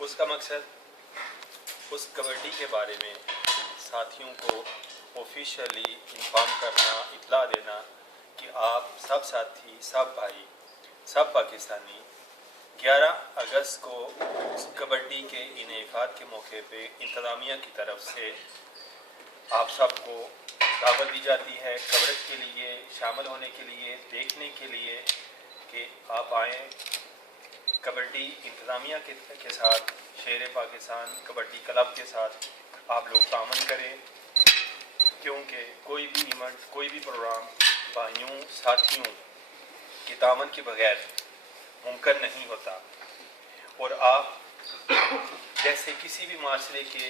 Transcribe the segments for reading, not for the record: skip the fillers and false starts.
उसका मकसद उस कबड्डी के बारे में साथियों को ऑफिशियली इन्फॉर्म करना, इतला देना कि आप सब साथी, सब भाई, सब पाकिस्तानी 11 अगस्त को कबड्डी के इनेकाद के मौके पे इंतज़ामिया की तरफ से आप सबको दावत दी जाती है कवरेज के लिए, शामिल होने के लिए, देखने के लिए कि आप आएँ कबड्डी इंतज़ामिया के साथ, शेर पाकिस्तान कबड्डी क्लब के साथ आप लोग तामन करें, क्योंकि कोई भी इवेंट, कोई भी प्रोग्राम भाइयों साथियों के तामन के बगैर मुमकिन नहीं होता। और आप जैसे किसी भी माशरे के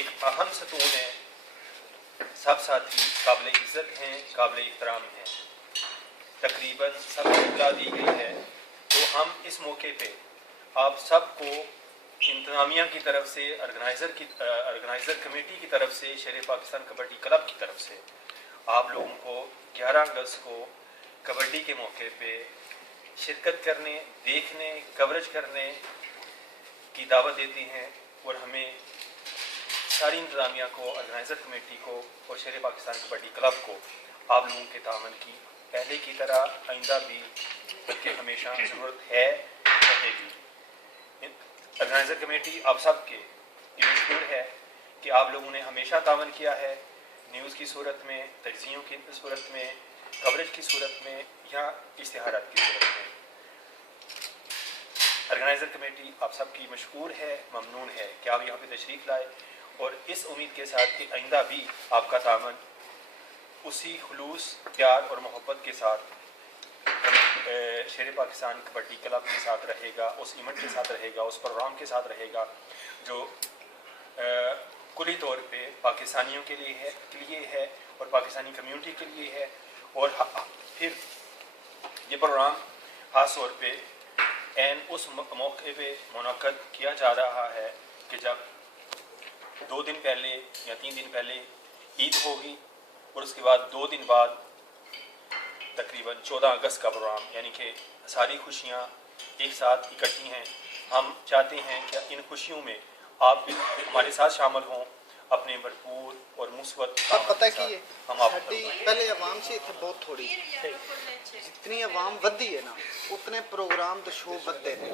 एक अहम सतून है, सब साथी काबिल इज़्ज़त हैं, काबिल एहतराम हैं, तकरीबन सब इत्तला दी गई है। तो हम इस मौके पे आप सबको इंतज़ामिया की तरफ से, ऑर्गेनाइज़र कमेटी की तरफ से, शेर पाकिस्तान कबड्डी क्लब की तरफ से आप लोगों को 11 अगस्त को कबड्डी के मौके पे शिरकत करने, देखने, कवरेज करने की दावत देती हैं। और हमें सारी इंतज़ामिया को, ऑर्गेनाइज़र कमेटी को और शेर पाकिस्तान कबड्डी क्लब को आप लोगों के तामन की पहले की तरह आइंदा भी, बल्कि हमेशा ज़रूरत है, रहेगी। ऑर्गेनाइज़र कमेटी आप सब के ये मशहूर है कि आप लोगों ने हमेशा तामन किया है, न्यूज़ की सूरत में, तज्ज़ियों की सूरत में, कवरेज की सूरत में या इश्तिहारात की सूरत में। ऑर्गेनाइज़र कमेटी आप सब की मशहूर है, ममनून है कि आप यहाँ पे तशरीफ़ लाए, और इस उम्मीद के साथ कि आइंदा भी आपका तामन उसी खुलूस, प्यार और मोहब्बत के साथ शेर पाकिस्तान कबड्डी क्लब के साथ रहेगा, उस इवेंट के साथ रहेगा, उस प्रोग्राम के साथ रहेगा जो कुली तौर पे पाकिस्तानियों के लिए है और पाकिस्तानी कम्युनिटी के लिए है। और फिर ये प्रोग्राम ख़ास तौर पे एन उस मौके पे मुनक़्क़द किया जा रहा है कि जब 2 दिन पहले या 3 दिन पहले ईद होगी और उसके बाद 2 दिन बाद तकरीबन 14 अगस्त का प्रोग्राम, यानी कि सारी खुशियाँ एक साथ इकट्ठी हैं। हम चाहते हैं कि इन खुशियों में आप भी हमारे साथ शामिल हों, अपने भरपूर और मुस्बत। पता कि हम पहले आवाम से इतने बहुत थोड़ी, जितनी आवाम वधी है ना उतने प्रोग्राम तो शो बढ़ते हैं।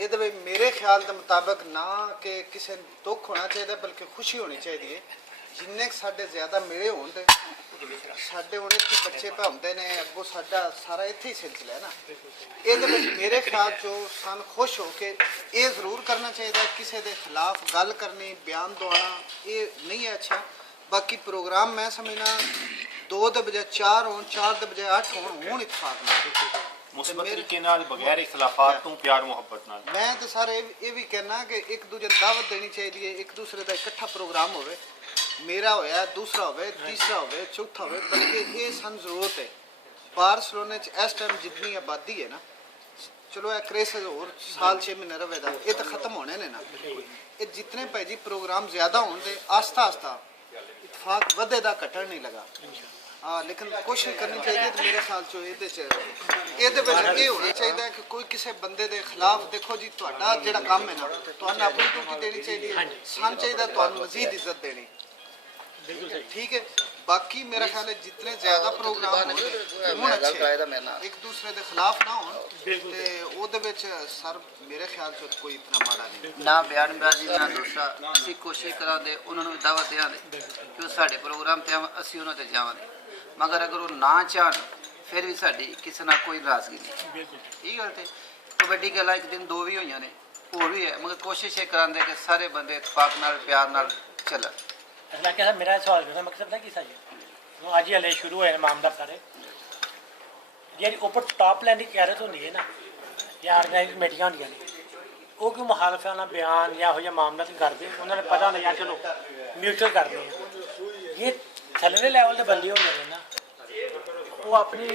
ये मेरे ख्याल के मुताबिक ना कि किसी दुख होना चाहिए बल्कि खुशी होनी चाहिए। जिन्ने साढ़े ज्यादा मेरे होंगे साढ़े हूँ इतने बच्चे भावते ने अगों साडा सारा इत्थे ही सिलसिला है ना। ये मेरे ख्याल चो सन खुश हो के ये जरूर करना चाहिए। किसी के खिलाफ गल करनी, बयान दवाना ये नहीं है अच्छा। बाकी प्रोग्राम मैं समझना 2 के बजाय 4 हो, 4 के बजाय 8 हो इतफाक ना मुस्बत तरीके नाल बगैर इख्तिलाफात तो प्यार मुहब्बत नाल। मैं तो सारे ये भी कहना कि एक दूजे दावत देनी चाहिए, एक दूसरे का इकट्ठा प्रोग्राम होवे, मेरा होया, दूसरा होवे, तीसरा होवे, चौथा होवे, बल्कि ये सन जरूरत है। बार्सिलोना इस टाइम जितनी आबादी है ना, चलो एक क्रेज और साल 6 महीने रवेगा, ये तो खत्म होने ने ना। ये जितने भाई प्रोग्राम ज्यादा होने आस्ता आस्ता इतफाक वधेदा घटन नहीं लगा। हाँ, लेकिन कोशिश करनी चाहिए। तो मेरे ख्याल चो ये होना चाहिए कि कोई किसी बंदे के खिलाफ, देखो जी तुहाडा जिहड़ा काम है ना, तुहानू अपनी ड्यूटी देनी चाहिए, सन चाहिए तुहानू मजीद इज्जत देनी, ठीक है। बाकी मेरा ख्याल है जितने ज्यादा प्रोग्राम होने अच्छे, एक दूसरे के खिलाफ ना हो, सर मेरे ख्याल से कोई इतना माड़ा नहीं ना बयानबाजी ना दूसरा। असी कोशिश करा दे उन्होंने दावत दें कि साढ़े प्रोग्राम ते असी उन्होंने जावे, मगर अगर वो ना चाहन फिर भी साड़ी किसी ना कोई नाराजगी नहीं। ठीक गल थे कबड्डी गल्लां एक दिन 2 भी हुई ने, होर भी है, मगर कोशिश ये करांदे कि सारे बंदे इतफाक नाल प्यार नाल चलन। मेरा सवाल करना मकसद पता की जी, अज ही हले शुरू होए मामला सारे जी उपर टॉप लाइन की क्यारत होंगी है ना, या ऑर्गेनाइज कमेटियां होंगे ने, वो क्यों मुखालफा ना बयान या हो मामला करते, उन्होंने पता होंगे यार चलो म्यूचुअल करते हैं। ये थल्ले लैवल के बंदे होंगे ना, वो अपनी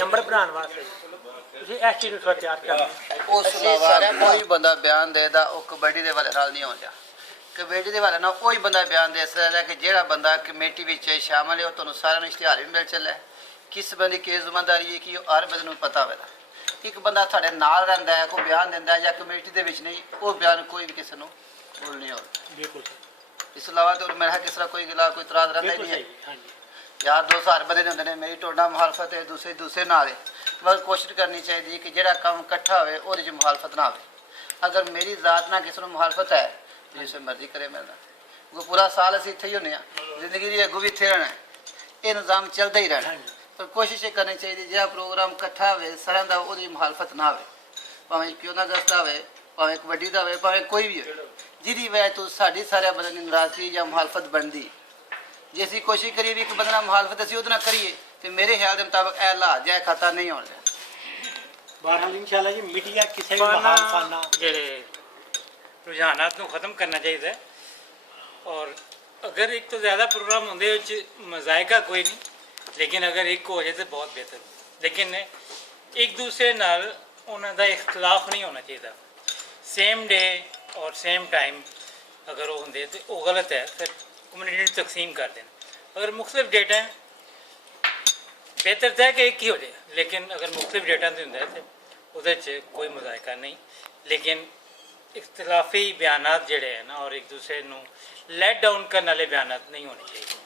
नंबर बनाने वास्ते इस चीज़ को तैयार करते। उस अलावा कोई बंदा बयान देदा वो कबड्डी के हवाले नाल नहीं होता। कबड्डी के हवाले नाल कोई बंदा बयान दे सकता है कि जेड़ा बंदा कमेटी में शामिल है, वो तुहानू सारिਆਂ ਨੂੰ इश्तिहार भी मिल चला है, किस बंदे की जिम्मेदारी है कि हर बंदे को पता होगा। ਇੱਕ ਬੰਦਾ ਤੁਹਾਡੇ ਨਾਲ ਰਹਿੰਦਾ ਹੈ, ਕੋਈ ਬਿਆਨ ਦਿੰਦਾ ਹੈ ਜਾਂ ਕਮੇਟੀ ਦੇ ਵਿੱਚ ਨਹੀਂ, ਉਹ ਬਿਆਨ ਕੋਈ ਵੀ ਕਿਸੇ ਨੂੰ ਬੋਲ ਨਹੀਂ ਹੋਵੇ। ਬਿਲਕੁਲ ਇਸ ਤੋਂ ਇਲਾਵਾ ਤੇ ਮੇਰਾ ਕਿਸ ਤਰ੍ਹਾਂ ਕੋਈ ਗਿਲਾ ਕੋਈ ਇਤਰਾਜ਼ ਰਹਿੰਦਾ ਹੀ ਬਿਲਕੁਲ ਨਹੀਂ ਸਹੀ ਹੈ। ਹਾਂਜੀ ਯਾਰ ਦੋ ਹਰ ਬੰਦੇ ਦੇ ਹੁੰਦੇ ਨੇ, ਮੇਰੀ ਟੋਡਾ ਮੁਖਾਲਫਤ ਹੈ, ਦੂਸਰੇ ਨਾਲ ਹੈ। ਬਸ ਕੋਸ਼ਿਸ਼ ਕਰਨੀ ਚਾਹੀਦੀ ਹੈ ਕਿ ਜਿਹੜਾ ਕੰਮ ਇਕੱਠਾ ਹੋਵੇ ਉਹਦੇ 'ਚ ਮੁਖਾਲਫਤ ਨਾ ਹੋਵੇ। ਅਗਰ ਮੇਰੀ ਜ਼ਾਤ ਨਾਲ ਕਿਸੇ ਨੂੰ ਮੁਖਾਲਫਤ ਹੈ ਜਿਸ ਮਰਜ਼ੀ ਕਰੇ ਮੇਰੇ ਨਾਲ, ਉਹ ਪੂਰਾ ਸਾਲ ਅਸੀਂ ਇੱਥੇ ਹੀ ਹੁੰਦੇ ਹਾਂ, ਜ਼ਿੰਦਗੀ ਦੀ ਅੱਗੋਂ ਵੀ ਇੱਥੇ ਰਹਿਣਾ ਹੈ, ਇਹ ਨਿਜ਼ਾਮ ਚੱਲਦਾ ਹੀ ਰਹਿਣਾ। ਪਰ ਕੋਸ਼ਿਸ਼ ਇਹ ਕਰਨੀ ਚਾਹੀਦੀ ਜਿਹੜਾ ਪ੍ਰੋਗਰਾਮ ਇਕੱਠਾ ਹੋਵੇ ਸਾਰਿਆਂ ਦਾ, ਉਹਦੀ ਮੁਖਾਲਫਤ ਨਾ ਹੋਵੇ, ਭਾਵੇਂ ਕਿਉਂ ਨਾ ਅਗਸਤ ਦਾ ਹੋਵੇ, ਭਾਵੇਂ ਕਬੱਡੀ ਦਾ ਹੋਵੇ, ਭਾਵੇਂ ਕੋਈ ਵੀ ਹੋਵੇ, ਜਿਹਦੀ ਵਜ੍ਹਾ ਤੋਂ ਸਾਡੀ ਸਾਰਿਆਂ ਬੰਦੇ ਦੀ ਨਾਰਾਜ਼ਗੀ ਜਾਂ ਮੁਖਾਲਫਤ ਬਣਦੀ। ਜੇ ਅਸੀਂ ਕੋਸ਼ਿਸ਼ ਕਰੀਏ ਵੀ ਇੱਕ ਬੰਦੇ ਨਾਲ ਮੁਖਾਲਫਤ ਅਸੀਂ ਉਹਦੇ ਨਾਲ ਕਰੀਏ ਤੇ ਮੇਰੇ ਖਿਆਲ ਦੇ ਮੁਤਾਬਕ ਇਹ ਹਾਲਾਤ ਜਾਂ ਇਹ ਖਾਤਾ ਨਹੀਂ ਹੋਣ ਰਿਹਾ। ਬਹਰਹਾਲ ਇਨਸ਼ਾਅੱਲਾ ਜੀ ਮੀਡੀਆ ਕਿਸੇ ਵੀ ਫਾਨਾ ਜਿਹੜੇ ਰੁਝਾਨਾਤ ਨੂੰ ਖਤਮ ਕਰਨਾ ਚਾਹੀਦਾ ਹੈ। ਔਰ ਅਗਰ ਇੱਕ ਤੋਂ ਜ਼ਿਆਦਾ ਪ੍ਰੋਗਰਾਮ ਹੁੰਦੇ ਉਹ 'ਚ ਮਜ਼ਾਇਕਾ ਕੋਈ ਨਹੀਂ, ਲੇਕਿਨ ਅਗਰ ਇੱਕ ਹੋ ਜਾਏ ਤਾਂ ਬਹੁਤ ਬਿਹਤਰ। ਲੇਕਿਨ ਇੱਕ ਦੂਸਰੇ ਨਾਲ ਉਹਨਾਂ ਦਾ ਇਖਤਲਾਫ ਨਹੀਂ ਹੋਣਾ ਚਾਹੀਦਾ। ਸੇਮ ਡੇ ਔਰ ਸੇਮ ਟਾਈਮ ਅਗਰ ਉਹ ਹੁੰਦੇ ਤਾਂ ਉਹ ਗਲਤ ਹੈ, ਫਿਰ ਕਮਿਊਨਿਟੀ ਨੂੰ ਤਕਸੀਮ ਕਰ ਦੇਣਾ। ਅਗਰ ਮੁਖਤਲਿਫ ਡੇਟਾ ਹੈ ਬਿਹਤਰ ਤਾਂ ਹੈ ਕਿ ਇੱਕ ਹੀ ਹੋ ਜਾਏ, ਲੇਕਿਨ ਅਗਰ ਮੁਖਤਲਿਫ ਡੇਟਾ 'ਤੇ ਹੁੰਦਾ ਤਾਂ ਉਹਦੇ 'ਚ ਕੋਈ ਮਜ਼ਾਇਕਾ ਨਹੀਂ। ਲੇਕਿਨ ਇਖਤਲਾਫੀ ਬਿਆਨਾਤ ਜਿਹੜੇ ਹੈ ਨਾ ਔਰ ਇੱਕ ਦੂਸਰੇ ਨੂੰ ਲੈਟ ਡਾਊਨ ਕਰਨ ਵਾਲੇ ਬਿਆਨਾਤ ਨਹੀਂ ਹੋਣੇ ਚਾਹੀਦੇ।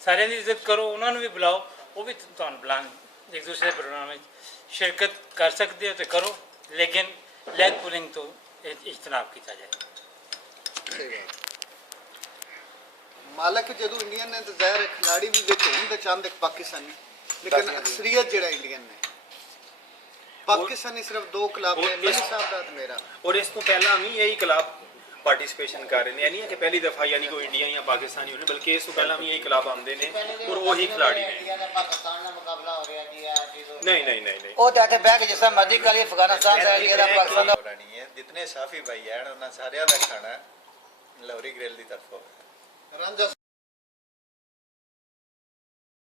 ਸਾਰਿਆਂ ਦੀ ਇੱਜ਼ਤ ਕਰੋ, ਉਹਨਾਂ ਨੂੰ ਵੀ ਬੁਲਾਓ, ਉਹ ਵੀ ਤੁਹਾਨੂੰ ਬੁਲਾਉਣ, ਇੱਕ ਦੂਸਰੇ ਦੇ ਪ੍ਰੋਗਰਾਮ ਵਿੱਚ ਸ਼ਿਰਕਤ ਕਰ ਸਕਦੇ ਹੋ ਤਾਂ ਕਰੋ, ਲੇਕਿਨ ਲੈਗ ਪੁਲਿੰਗ ਤੋਂ ਇਜਤਨਾਬ ਕੀਤਾ ਜਾਏ। ਸਹੀ ਗੱਲ। ਮਾਲਕ ਜਦੋਂ ਇੰਡੀਅਨ ਨੇ ਤਾਂ ਜ਼ਾਹਿਰ ਹੈ ਖਿਲਾੜੀ ਵੀ ਵਿੱਚ ਹੋਣ ਤੇ ਚੰਦ ਇੱਕ ਪਾਕਿਸਤਾਨੀ, ਲੇਕਿਨ ਅਕਸਰੀਅਤ ਜਿਹੜਾ ਇੰਡੀਅਨ ਨੇ ਪਾਕਿਸਤਾਨੀ ਸਿਰਫ 2 ਕਲੱਬ ਨੇ, ਮਨੀ ਸਾਹਿਬ ਦਾ ਤੇ ਮੇਰਾ। और इस तो पहला भी यही क्लब पार्टिसिपेशन कर रहे हैं, नहीं है कि पहली दफ़ा यानी कोई इंडिया या पाकिस्तानी होने, बल्कि इस तो पहला भी यही क्लब आते हैं और वही खिलाड़ी ने। नहीं नहीं नहीं नहीं ਉਹ ਤਾਂ ਇੱਥੇ ਬਹਿ ਕੇ ਜਿਸ ਤਰ੍ਹਾਂ ਮਰਜ਼ੀ ਕਰੀ, ਅਫਗਾਨਿਸਤਾਨ ਦਾ ਇੰਡੀਆ ਦਾ ਪਾਕਿਸਤਾਨ ਦਾ ਨਹੀਂ ਹੈ। ਜਿਤਨੇ ਸਾਫੀ ਭਾਈ ਹਨ ਉਹਨਾਂ ਸਾਰਿਆਂ ਦਾ ਖਾਣਾ ਲਾਹੌਰੀ ਗ੍ਰਿਲ ਦੀ ਤਰਫੋਂ ਰਾਂਝਾ